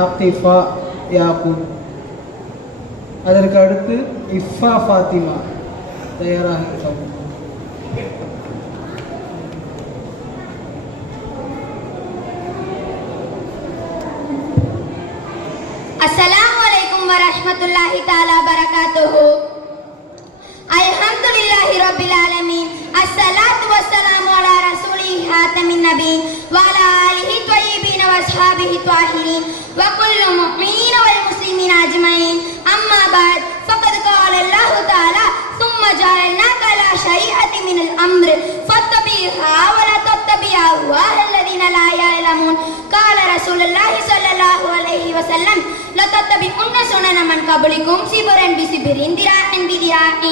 ஆகிஃபா யாக்கூப். அதற்கு அடுத்து இஃபா ஃபாத்திமா. தயாராக இருக்கவும். அஸ்ஸலாமு அலைக்கும் வரஹ்மத்துல்லாஹி தஆலா பரகாத்துஹு. அல்ஹம்துலில்லாஹி ரப்பில் ஆலமீன். அஸ்ஸலாத்து வஸ்ஸலாமு அலா ரசூலிஹி ஹாத்தமின் நபியின் வ அலா ஆலிஹி த்வய்யிபீன வ அஸ்ஹாபிஹி த்வாஹிரீன் வ குல்லு முஃமினீன வல் முஸ்லிமீன அஜ்மஈன். அம்மா பஅத் ஃபகத் قال الله تعالى ثم جعلناك على شريعة من الأمر فاتبعها ولا تتبع أهواء الذين لا يعلمون. قال رسول الله صلى الله عليه وسلم لتتبعن سنن من قبلكم شبرا بشبر ذراعا بذراع.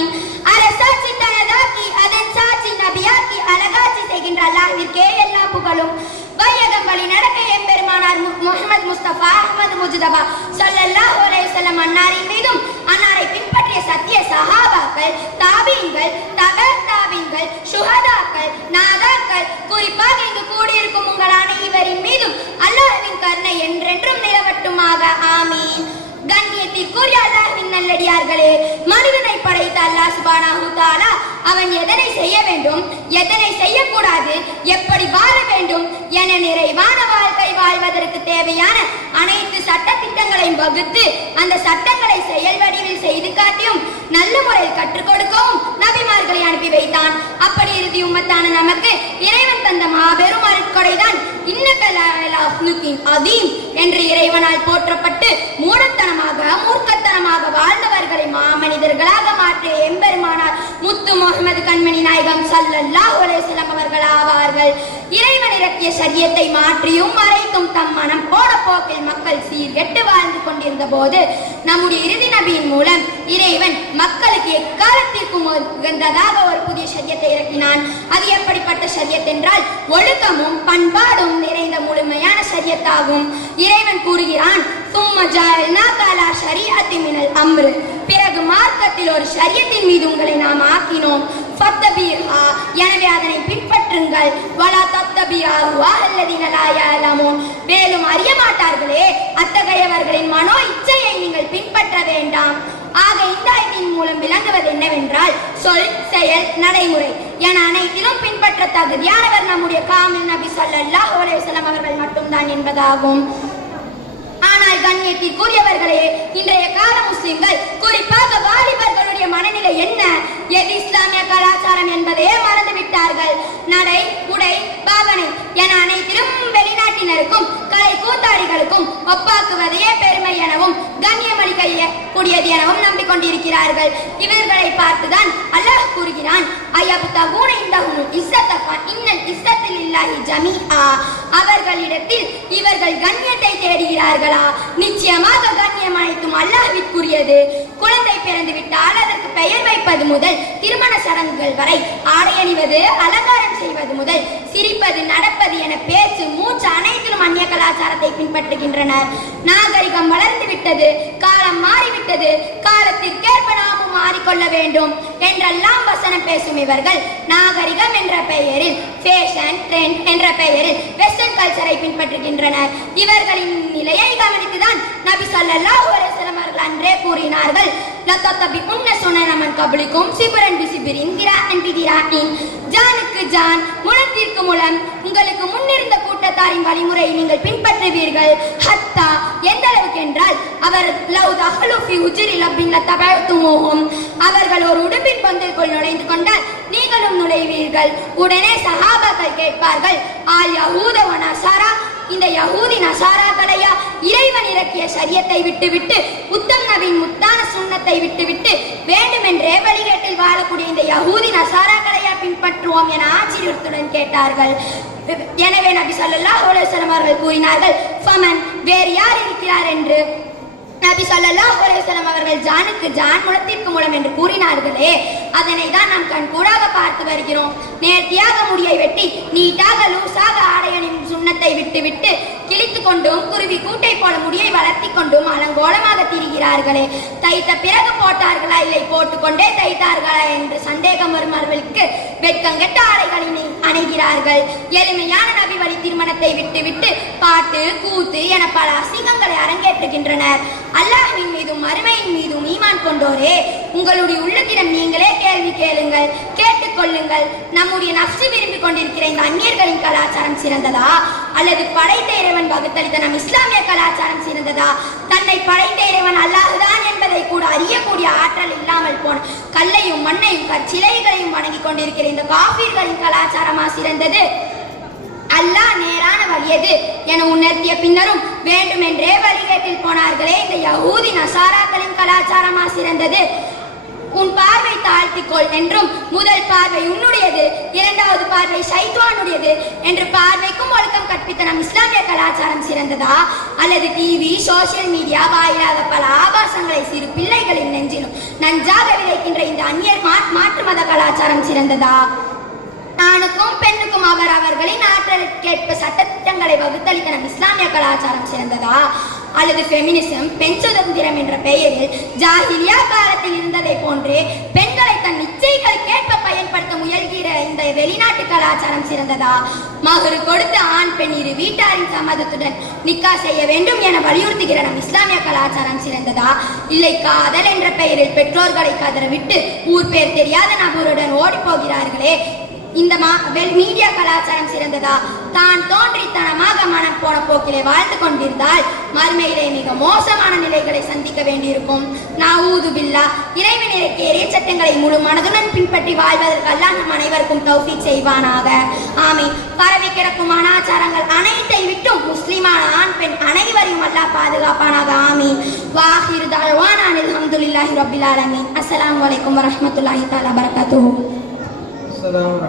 அரசாட்சி தனதாக்கி அதன் சாட்சி நபியாக்கி அழகாட்சி செய்கின்ற அல்லாஹ்விற்கே எல்லா புகழும். வையகம் வழி நடக்க எம்பெருமானார் முஹம்மது முஸ்தபா அஹ்மது முஜ்தபா ஸல்லல்லாஹு அலைஹி வஸல்லம் அன்னாரின் மீதும் அன்னாரை பின்பற்றிய சத்திய சஹாபாக்கள், தாபீன்கள், தபர் தாபீன்கள், சுஹதாக்கள், நாதாக்கள், குறிப்பாக இங்கு கூடியிருக்கும் உங்கள் அனைவரின் மீதும் அல்லாஹ்வின் கருணை என்றென்றும் நிலவட்டுமாக. ஆமீன். கண்ணியத்திற்குரிய அல்லாஹ்வின் நல்லடியார்களே, மனிதனை படைத்த அல்லாஹ் சுப்ஹானஹு வ தஆலா அவன் எதனை செய்ய வேண்டும், எதனை செய்யக்கூடாது, எப்படி வாழ வேண்டும் என நிறைவான வாழ்க்கை வாழ்வதற்கு தேவையான அனைத்து சட்ட திட்டங்களையும் வகுத்து அந்த சட்டங்களை செயல் வடிவில் செய்து காட்டியும் நல்ல முறையில் கற்றுக் கொடுக்கவும் நபிமார்களை அனுப்பி வைத்தான். அப்படி இறுதி உம்மத்தான நமக்கு இறைவன் தந்த மாபெரும் அருட்கொடைதான் அதீம் என்று இறைவனால் போற்றப்பட்டு மூர்க்கத்தனமாக வாழ்ந்தவர்களை மாமனிதர்களாக மாற்றிய எம்பெருமானார் முத்து முஹம்மது கண்மணி நாயகம் ஸல்லல்லாஹு அலைஹி வஸல்லம் அவர்கள் ஆவார்கள். இறைவன் இறக்கிய ஷரியத்தை மாற்றியும் மறைத்தும் தம் மனம் போன போக்கில் மக்கள் சீர்கெட்டு வாழ்ந்து கொண்டிருந்த போது நம்முடைய இறுதி நபியின் மூலம் இறைவன் மக்களுக்கு எக்காலத்திற்கும் உகந்ததாக ஒரு புதிய ஷரியத்தை இறக்கினான். அது எப்படிப்பட்ட ஷரியத் என்றால் ஒழுக்கமும் பண்பாடும் நிறைந்த முழுமையான ஷரியத்தாகும். இறைவன் கூறுகிறான், சும்ம ஜஅல்னாக அலா ஷரீஅத்தின் மினல் அம்ர், பிறகு மார்க்கத்தில் ஒரு ஷரியத்தின் மீது உங்களை நாம் ஆக்கினோம். ஃபத்தபிஹா, எனவே அதனை பின்பற்றுங்கள். வலா தத்தபிஹா அல்லதீன லா யஅலமூன், மேலும் அறிய மாட்டார்களே அத்தகையவர்களின் மனோ இச்சையை நீங்கள் பின்பற்ற வேண்டாம். ஆக இந்த ஆயத்தின் மூலம் விளங்குவது என்னவென்றால் சொல், செயல், நடைமுறை என அனைத்திலும் பின்பற்ற தகுதியானவர் நம்முடைய காமில் நபி ஸல்லல்லாஹு அலைஹி வஸல்லம் அவர்கள் மட்டும்தான் என்பதாகும். ஆனால் கண்ணியத்திற்குரியவர்களே, இன்றைய கால முஸ்லிம்கள், குறிப்பாக வாலிபர்களுடைய மனநிலை என்ன, எது இஸ்லாமிய கலாச்சாரம் என்பதையே மறந்துவிட்டார்கள். நடை, உடை, பாவனை என அனைத்திலும் வெளிநாட்டினருக்கும் கலை கூத்தாடிகளுக்கும் ஒப்பாக்குவதையே பெருமை எனவும் கண்ணியமளிக்க கூடியது எனவும் நம்பிக்கொண்டிருக்கிறார்கள். இவர்களை பார்த்துதான் அல்லாஹ் கூறுகிறான், அய்யப்தகூன இந்தஹும் இஸ்ஸத்தஃபா இன்னல் இஸ்ஸத்தில் இல்லாஹி ஜமீஆ, அவர்களிடத்தில் இவர்கள் கண்ணியத்தை தேடுகிறார்களா? நிச்சயமாக கண்ணியம் அனைத்தும் அல்லாஹ்விற்குரியது. குழந்தை பிறந்து விட்டால் அதற்கு பெயர் வைப்பது முதல் திருமண சடங்குகள் வரை, ஆடை அணிவது, அலங்காரம் செய்வது முதல் சிரிப்பது, நடப்பது என பேச்சு, மூச்சு அனைத்திலும் அந்நிய கலாச்சாரத்தை பின்பற்றுகின்றனர். நாகரிகம் வளர்ந்து விட்டது, காலம் மாறிவிட்டது, காலத்திற்கேற்ப நாமும் மாறிக்கொள்ள வேண்டும் என்றெல்லாம் வசனம் பேசும் இவர்கள் நாகரிகம் என்ற பெயரில், ஃபேஷன், ட்ரெண்ட் என்ற பெயரில் வெஸ்டர்ன் கல்ச்சரை பின்பற்றுகின்றனர். இவர்களின் நிலையை கவனித்துதான் நபி ஸல்லல்லாஹு அலைஹி வஸல்லம் அவர்கள் அன்றே கூறினார்கள், லதத்தபிஉன்ன சுனன மன் கப்லிக்கும் ஷிப்ரன் பிஷிப்ரின் திராஅன் பிதிராஇன், ஜானுக்கு ஜான், முழத்திற்கு முழம் உங்களுக்கு முன்னிருந்த கூட்டத்தாரின் வழிமுறையை நீங்கள் பின்பற்றுவீர்கள். ஹத்தா, எந்த அளவுக்கு என்றால் அவர் லவ் தஹலு ஃபி உஜ்ரி லப்பின் லதபஅதுமுஹும், அவர்கள் ஒரு உடுப்பின் பந்திற்குள் நுழைந்து கொண்டால் நீங்களும் நுழைவீர்கள். உடனே சஹாபாக்கள் கேட்பார்கள், ஆல் யஹூத வ நஸாரா, இந்த யஹூதி நஸாராக்களையா இறைவன் இறக்கிய ஷரியத்தை விட்டுவிட்டு, உத்தம் நபியின் முத்தான சுன்னத்தை விட்டுவிட்டு வேண்டுமென்றே வழிகேட்டில் வாழக்கூடிய இந்த யஹூதி நஸாராக்களையா பின்பற்றுவோம் என ஆச்சரியத்துடன் கேட்டார்கள். எனவே நபி ஸல்லல்லாஹு அலைஹி வஸல்லம் அவர்கள் கூறினார்கள், ஃபமன், வேறு யார் இருக்கிறார் என்று. நபி ஸல்லல்லாஹு அலைஹி வஸல்லம் அவர்கள் ஜானுக்கு ஜான், முழத்திற்கு முழம் என்று கூறினார்களே, அதனை தான் நாம் கண்கூடாக பார்த்து வருகிறோம். நேர்த்தியாக முடியை வெட்டி நீட்டாக லூசாக ஆடையணின் சுண்ணத்தை விட்டுவிட்டு கிழித்து கொண்டும் குருவி கூட்டை போல முடியை வளர்த்தி கொண்டும் அலங்கோலமாக திரிகிற அணிகிறார்களே, தைத்த பிறகு போட்டார்களா இல்லை போட்டுக்கொண்டே தைத்தார்களா என்று சந்தேகம் வருமவர்களுக்கு வெட்கங்கெட்ட ஆடைகளை அணிகிறார்கள். எளிமையான நபி வழி திருமணத்தை விட்டுவிட்டு பாட்டு கூத்து என பல அசிங்கங்களை அரங்கேற்றுகின்றனர். அல்லாஹ்வின் மீதும் மறுமையின் மீதும் ஈமான் கொண்டோரே, உங்களுடைய உள்ளத்திடம் நீங்களே கேள்வி கேளுங்கள், கேட்டுக்கொள்ளுங்கள். நம்முடைய நஃப்சு விரும்பிக் கொண்டிருக்கிற இந்த அந்நியர்களின் கலாச்சாரம் சிறந்ததா அல்லது படைத்த இறைவன் வகுத்தளித்த நம் இஸ்லாமிய கலாச்சாரம் சிறந்ததா? தன்னை படைத்த இறைவன் அல்லாஹ்தான் என்பதை கூட அறியக்கூடிய ஆற்றல் இல்லாமல் போன கல்லையும் மண்ணையும் கற்சிலைகளையும் வணங்கி கொண்டிருக்கிற இந்த காஃபிர்களின் கலாச்சாரமா சிறந்தது? அல்லாஹ் நேரான வழியது என உணர்த்திய பின்னரும் வேண்டுமென்றே வழிகேட்டில் போனார்களே இந்த யஹூதி நசாராக்களின் கலாச்சாரமா சிறந்தது? உன் பார்வை தாழ்த்திக்கொள் என்றும் முதல் பார்வை உன்னுடையது, இரண்டாவது பார்வை ஷைத்வானுடையது என்று பார்வைக்கும் ஒழுக்கம் கற்பித்த நம் இஸ்லாமிய கலாச்சாரம் சிறந்ததா அல்லது டிவி சோசியல் மீடியா வாயிலாக பல ஆபாசங்களை சிறு பிள்ளைகளின் நெஞ்சிலும் நன்றாக விளைக்கின்ற இந்த அந்நியர் மாற்று மத கலாச்சாரம் சிறந்ததா? ஆணுக்கும் பெண்ணுக்கும் அவர்களின் ஆற்றலுக்கேற்ப சட்டத்திட்டங்களை வகுத்தளித்த நம் இஸ்லாமிய கலாச்சாரம் சிறந்ததா அல்லது ஃபெமினிசம் பெண் சுதந்திரம் என்ற பெயரில் ஜாஹிலியா காலத்தில் இருந்ததை போன்றே பெண்களை தன் இச்சைகளுக்கேற்ப பயன்படுத்த முயல்கிற இந்த வெளிநாட்டு கலாச்சாரம் சிறந்ததா? மகரு கொடுத்து ஆண் பெண் இரு வீட்டாரின் சம்மதத்துடன் நிக்கா செய்ய வேண்டும் என வலியுறுத்துகிற நம் இஸ்லாமிய கலாச்சாரம் சிறந்ததா? இல்லை காதல் என்ற பெயரில் பெற்றோர்களை கதறவிட்டு ஊர் பேர் தெரியாத நபருடன் ஓடி போகிறார்களே இந்த மீடியா கலாச்சாரம் சிறந்ததா? தான் தோன்றித்தனமாக மனம் போன போக்கிலே வாழ்ந்து கொண்டிருந்தால் மறுமையிலே மிக மோசமான நிலைகளை சந்திக்க வேண்டியிருக்கும். நஊது பில்லாஹ். இறைவன் இறக்கிய இறை சட்டங்களை முழு மனதுடன் பின்பற்றி வாழ்வதற்கு அல்லாஹ் நம் அனைவருக்கும் தௌஃபீக் செய்வானாக. ஆமீன். பரவி கிடக்கும் அனாச்சாரங்கள் அனைத்தை விட்டும் முஸ்லிமான ஆண் பெண் அனைவரையும் அல்லாஹ் பாதுகாப்பானாக. ஆமீன். வாஹிர் தஅவானா அல்ஹம்துலில்லாஹி ரப்பில் ஆலமீன். அஸ்ஸலாமு அலைக்கும் வரஹ்மத்துல்லாஹி தஆலா வபரகாத்துஹு.